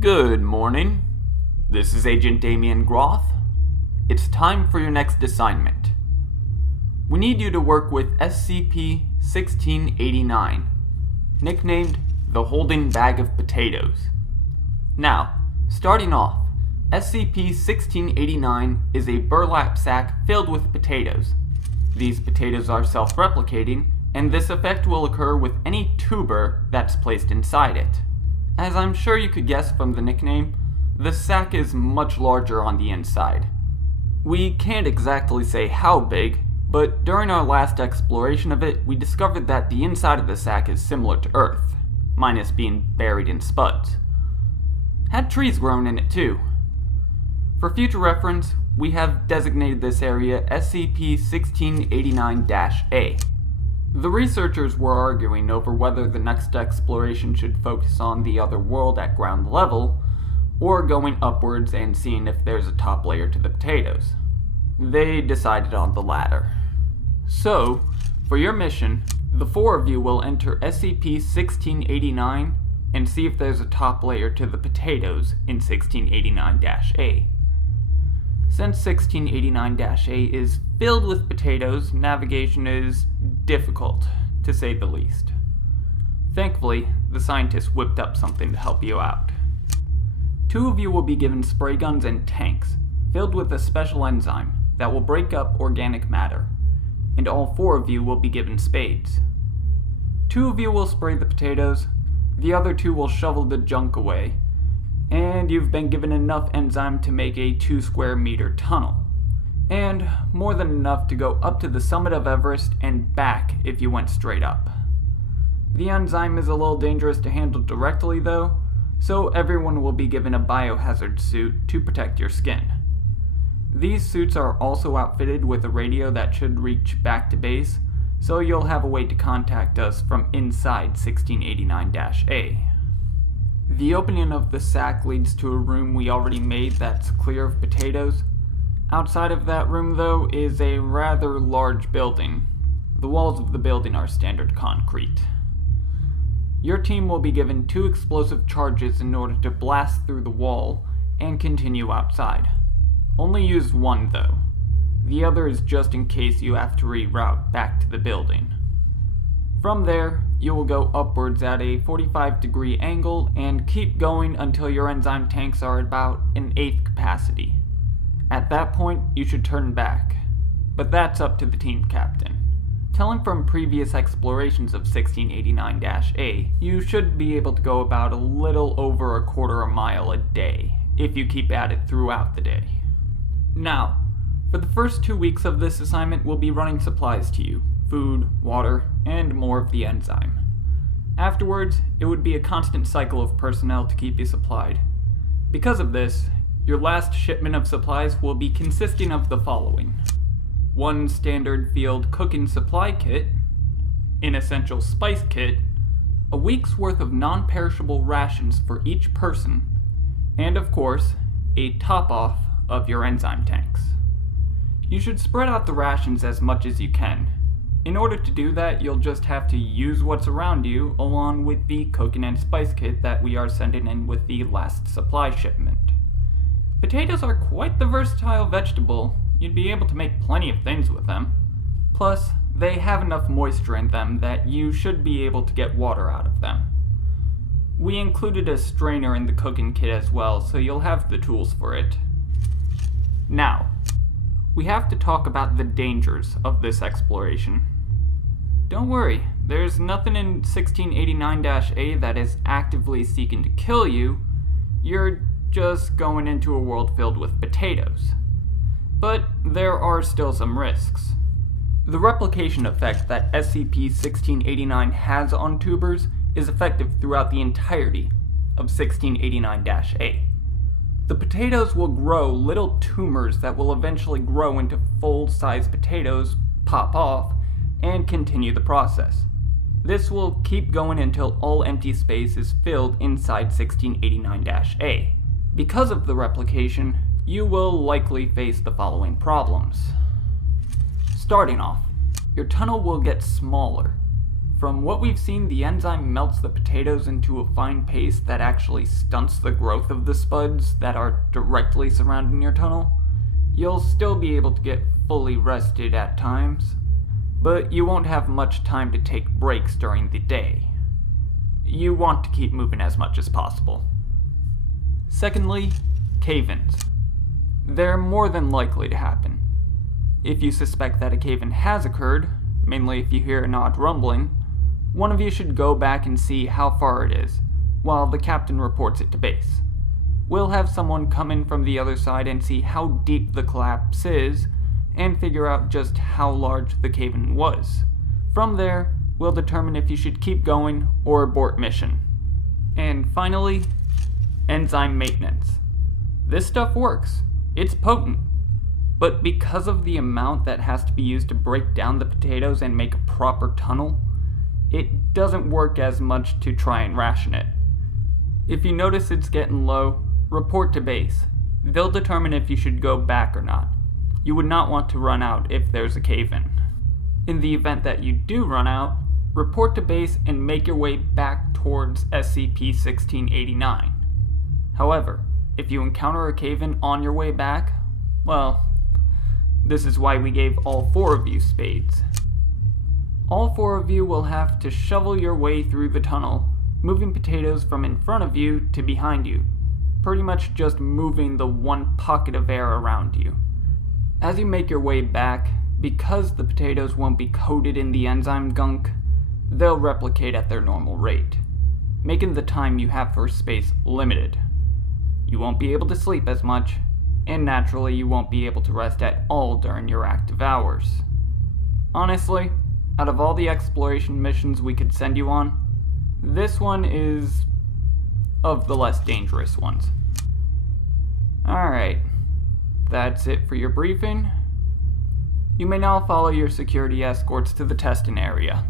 Good morning. This is Agent Damien Groth. It's time for your next assignment. We need you to work with SCP-1689, nicknamed the Holding Bag of Potatoes. Now, starting off, SCP-1689 is a burlap sack filled with potatoes. These potatoes are self-replicating, and this effect will occur with any tuber that's placed inside it. As I'm sure you could guess from the nickname, the sack is much larger on the inside. We can't exactly say how big, but during our last exploration of it, we discovered that the inside of the sack is similar to Earth, minus being buried in spuds. Had trees grown in it too. For future reference, we have designated this area SCP-1689-A. The researchers were arguing over whether the next exploration should focus on the other world at ground level, or going upwards and seeing if there's a top layer to the potatoes. They decided on the latter. So, for your mission, the four of you will enter SCP-1689 and see if there's a top layer to the potatoes in 1689-A. Since 1689-A is filled with potatoes, navigation is difficult, to say the least. Thankfully, the scientists whipped up something to help you out. Two of you will be given spray guns and tanks, filled with a special enzyme that will break up organic matter, and all four of you will be given spades. Two of you will spray the potatoes, the other two will shovel the junk away, and you've been given enough enzyme to make a 2 square meter tunnel, and more than enough to go up to the summit of Everest and back if you went straight up. The enzyme is a little dangerous to handle directly though, so everyone will be given a biohazard suit to protect your skin. These suits are also outfitted with a radio that should reach back to base, so you'll have a way to contact us from inside 1689-A. The opening of the sack leads to a room we already made that's clear of potatoes. Outside of that room, though, is a rather large building. The walls of the building are standard concrete. Your team will be given 2 explosive charges in order to blast through the wall and continue outside. Only use one, though. The other is just in case you have to reroute back to the building. From there, you will go upwards at a 45-degree angle and keep going until your enzyme tanks are about an 1/8 capacity. At that point, you should turn back, but that's up to the team captain. Telling from previous explorations of 1689-A, you should be able to go about a little over a quarter a mile a day, if you keep at it throughout the day. Now, for the first 2 weeks of this assignment, we'll be running supplies to you. Food, water, and more of the enzyme. Afterwards, it would be a constant cycle of personnel to keep you supplied. Because of this, your last shipment of supplies will be consisting of the following: 1 standard field cooking supply kit, an essential spice kit, a week's worth of non-perishable rations for each person, and of course, a top-off of your enzyme tanks. You should spread out the rations as much as you can. In order to do that, you'll just have to use what's around you, along with the cooking and spice kit that we are sending in with the last supply shipment. Potatoes are quite the versatile vegetable. You'd be able to make plenty of things with them. Plus, they have enough moisture in them that you should be able to get water out of them. We included a strainer in the cooking kit as well, so you'll have the tools for it. Now, we have to talk about the dangers of this exploration. Don't worry, there's nothing in 1689-A that is actively seeking to kill you. You're just going into a world filled with potatoes. But there are still some risks. The replication effect that SCP-1689 has on tubers is effective throughout the entirety of 1689-A. The potatoes will grow little tumors that will eventually grow into full-size potatoes, pop off, and continue the process. This will keep going until all empty space is filled inside 1689-A. Because of the replication, you will likely face the following problems. Starting off, your tunnel will get smaller. From what we've seen, the enzyme melts the potatoes into a fine paste that actually stunts the growth of the spuds that are directly surrounding your tunnel. You'll still be able to get fully rested at times, but you won't have much time to take breaks during the day. You want to keep moving as much as possible. Secondly, cave-ins. They're more than likely to happen. If you suspect that a cave-in has occurred, mainly if you hear an odd rumbling, one of you should go back and see how far it is, while the captain reports it to base. We'll have someone come in from the other side and see how deep the collapse is, and figure out just how large the cave-in was. From there, we'll determine if you should keep going or abort mission. And finally, enzyme maintenance. This stuff works. It's potent. But because of the amount that has to be used to break down the potatoes and make a proper tunnel, it doesn't work as much to try and ration it. If you notice it's getting low, report to base. They'll determine if you should go back or not. You would not want to run out if there's a cave-in. In the event that you do run out, report to base and make your way back towards SCP-1689. However, if you encounter a cave-in on your way back, well, this is why we gave all 4 of you spades. All 4 of you will have to shovel your way through the tunnel, moving potatoes from in front of you to behind you, pretty much just moving the one pocket of air around you. As you make your way back, because the potatoes won't be coated in the enzyme gunk, they'll replicate at their normal rate, making the time you have for space limited. You won't be able to sleep as much, and naturally you won't be able to rest at all during your active hours. Honestly, out of all the exploration missions we could send you on, this one is of the less dangerous ones. Alright, that's it for your briefing. You may now follow your security escorts to the testing area.